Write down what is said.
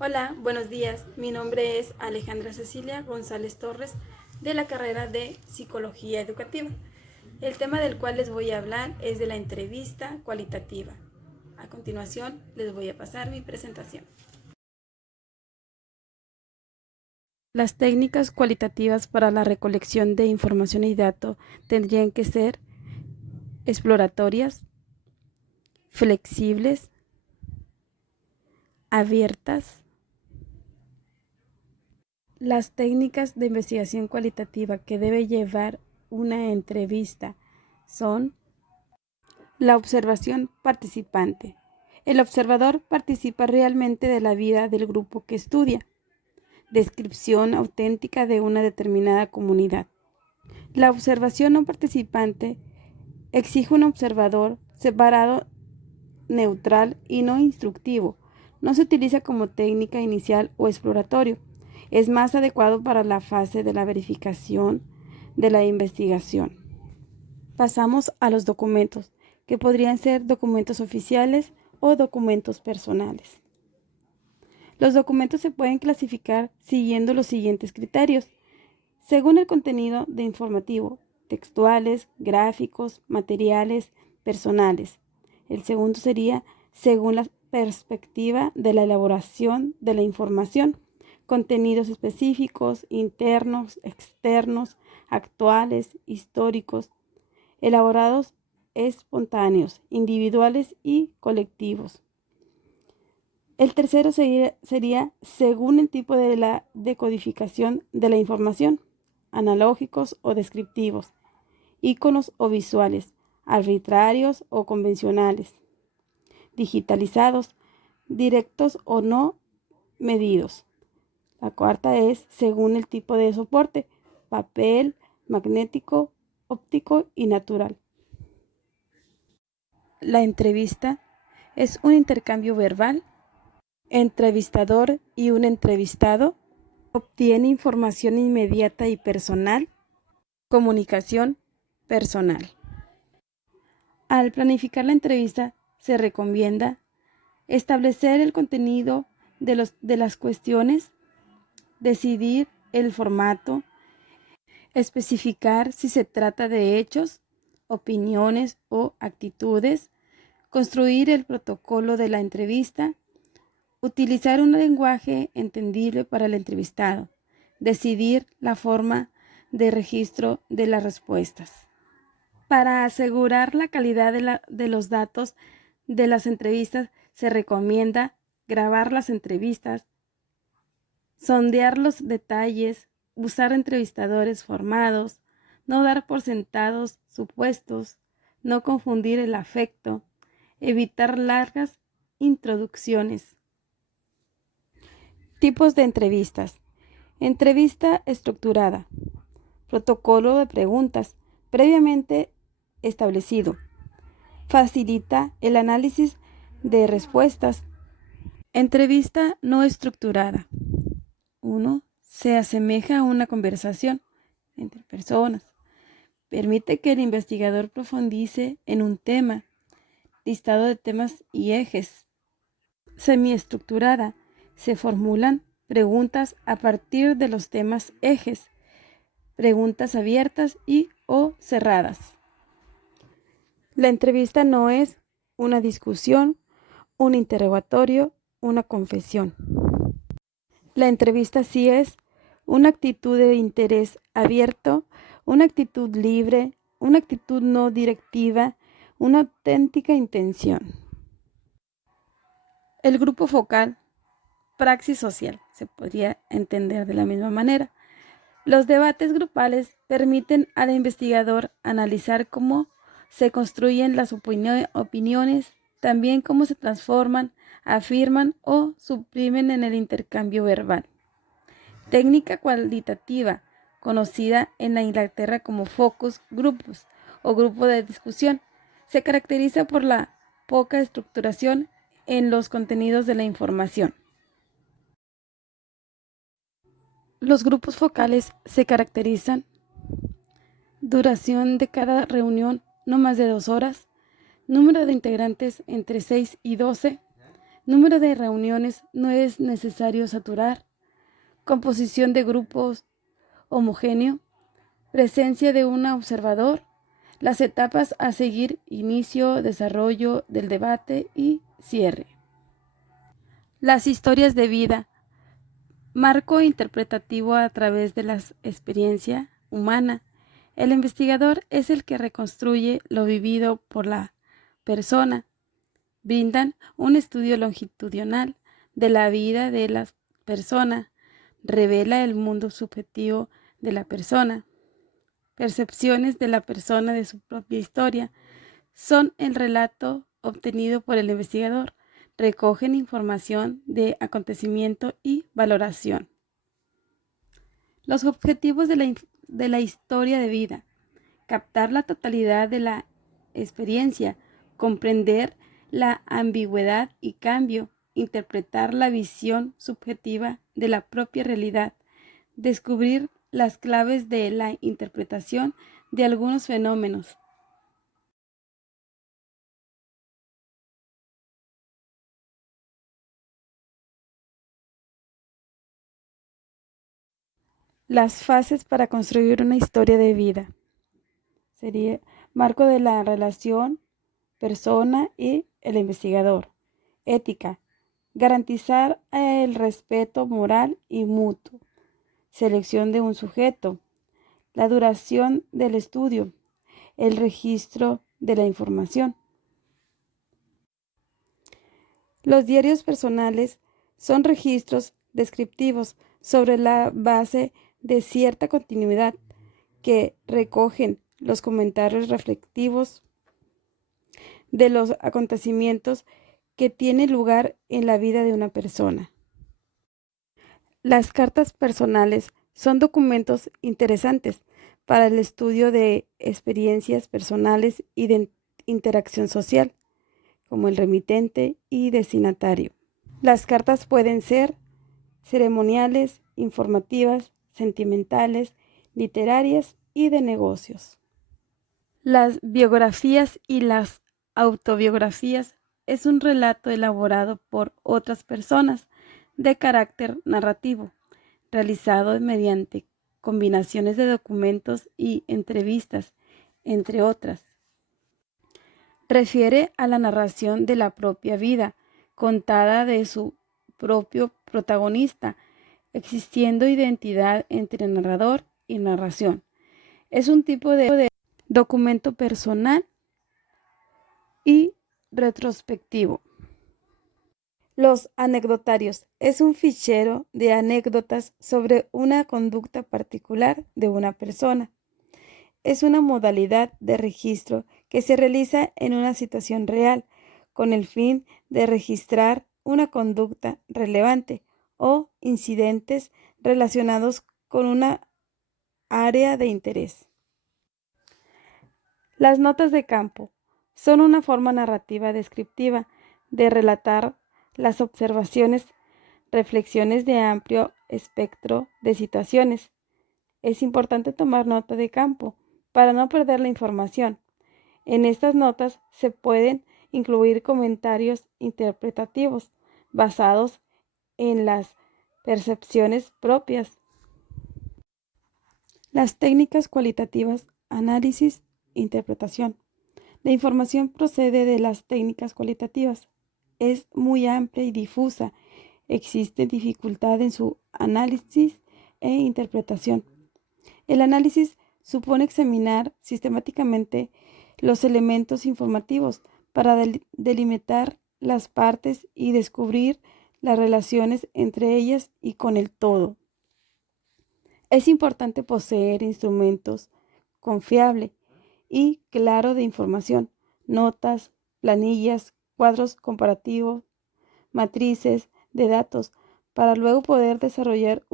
Hola, buenos días. Mi nombre es Alejandra Cecilia González Torres de la carrera de Psicología Educativa. El tema del cual les voy a hablar es de la entrevista cualitativa. A continuación, les voy a pasar mi presentación. Las técnicas cualitativas para la recolección de información y datos tendrían que ser exploratorias, flexibles, abiertas. Las técnicas de investigación cualitativa que debe llevar una entrevista son la observación participante. El observador participa realmente de la vida del grupo que estudia. Descripción auténtica de una determinada comunidad. La observación no participante exige un observador separado, neutral y no instructivo. No se utiliza como técnica inicial o exploratorio. Es más adecuado para la fase de la verificación de la investigación. Pasamos a los documentos, que podrían ser documentos oficiales o documentos personales. Los documentos se pueden clasificar siguiendo los siguientes criterios, según el contenido de informativo, textuales, gráficos, materiales, personales. El segundo sería según la perspectiva de la elaboración de la información, contenidos específicos, internos, externos, actuales, históricos, elaborados espontáneos, individuales y colectivos. El tercero sería según el tipo de la decodificación de la información, analógicos o descriptivos, íconos o visuales, arbitrarios o convencionales, digitalizados, directos o no medidos. La cuarta es según el tipo de soporte, papel, magnético, óptico y natural. La entrevista es un intercambio verbal. Entrevistador y un entrevistado obtiene información inmediata y personal. Comunicación personal. Al planificar la entrevista, se recomienda establecer el contenido de las cuestiones, decidir el formato, especificar si se trata de hechos, opiniones o actitudes, construir el protocolo de la entrevista, utilizar un lenguaje entendible para el entrevistado, decidir la forma de registro de las respuestas. Para asegurar la calidad de los datos de las entrevistas, se recomienda grabar las entrevistas, sondear los detalles, usar entrevistadores formados, no dar por sentados supuestos, no confundir el afecto, evitar largas introducciones. Tipos de entrevistas. Entrevista estructurada. Protocolo de preguntas previamente establecido. Facilita el análisis de respuestas. Entrevista no estructurada. 1. Se asemeja a una conversación entre personas. Permite que el investigador profundice en un tema. Listado de temas y ejes. Semiestructurada. Se formulan preguntas a partir de los temas ejes, preguntas abiertas y o cerradas. La entrevista no es una discusión, un interrogatorio, una confesión. La entrevista sí es una actitud de interés abierto, una actitud libre, una actitud no directiva, una auténtica intención. El grupo focal, praxis social, se podría entender de la misma manera. Los debates grupales permiten al investigador analizar cómo se construyen las opiniones, también cómo se transforman, afirman o suprimen en el intercambio verbal. Técnica cualitativa, conocida en la Inglaterra como focus groups o grupo de discusión, se caracteriza por la poca estructuración en los contenidos de la información. Los grupos focales se caracterizan duración de cada reunión no más de 2 horas, número de integrantes entre 6 y 12, Número de reuniones no es necesario saturar. Composición de grupos homogéneo. Presencia de un observador. Las etapas a seguir: inicio, desarrollo del debate y cierre. Las historias de vida. Marco interpretativo a través de la experiencia humana. El investigador es el que reconstruye lo vivido por la persona. Brindan un estudio longitudinal de la vida de la persona. Revela el mundo subjetivo de la persona. Percepciones de la persona de su propia historia. Son el relato obtenido por el investigador. Recogen información de acontecimiento y valoración. Los objetivos de la historia de vida: captar la totalidad de la experiencia, comprender la ambigüedad y cambio, interpretar la visión subjetiva de la propia realidad, descubrir las claves de la interpretación de algunos fenómenos. Las fases para construir una historia de vida. Sería marco de la relación persona y el investigador. Ética: garantizar el respeto moral y mutuo. Selección de un sujeto. La duración del estudio. El registro de la información. Los diarios personales son registros descriptivos sobre la base de cierta continuidad que recogen los comentarios reflexivos de los acontecimientos que tienen lugar en la vida de una persona. Las cartas personales son documentos interesantes para el estudio de experiencias personales y de interacción social, como el remitente y destinatario. Las cartas pueden ser ceremoniales, informativas, sentimentales, literarias y de negocios. Las biografías y las autobiografías es un relato elaborado por otras personas de carácter narrativo, realizado mediante combinaciones de documentos y entrevistas, entre otras. Refiere a la narración de la propia vida, contada de su propio protagonista, existiendo identidad entre narrador y narración. Es un tipo de documento personal y retrospectivo. Los anecdotarios es un fichero de anécdotas sobre una conducta particular de una persona. Es una modalidad de registro que se realiza en una situación real con el fin de registrar una conducta relevante o incidentes relacionados con una área de interés. Las notas de campo son una forma narrativa descriptiva de relatar las observaciones, reflexiones de amplio espectro de situaciones. Es importante tomar nota de campo para no perder la información. En estas notas se pueden incluir comentarios interpretativos basados en las percepciones propias. Las técnicas cualitativas: análisis e interpretación. La información procede de las técnicas cualitativas. Es muy amplia y difusa. Existe dificultad en su análisis e interpretación. El análisis supone examinar sistemáticamente los elementos informativos para delimitar las partes y descubrir las relaciones entre ellas y con el todo. Es importante poseer instrumentos confiable y claro de información, notas, planillas, cuadros comparativos, matrices de datos, para luego poder desarrollar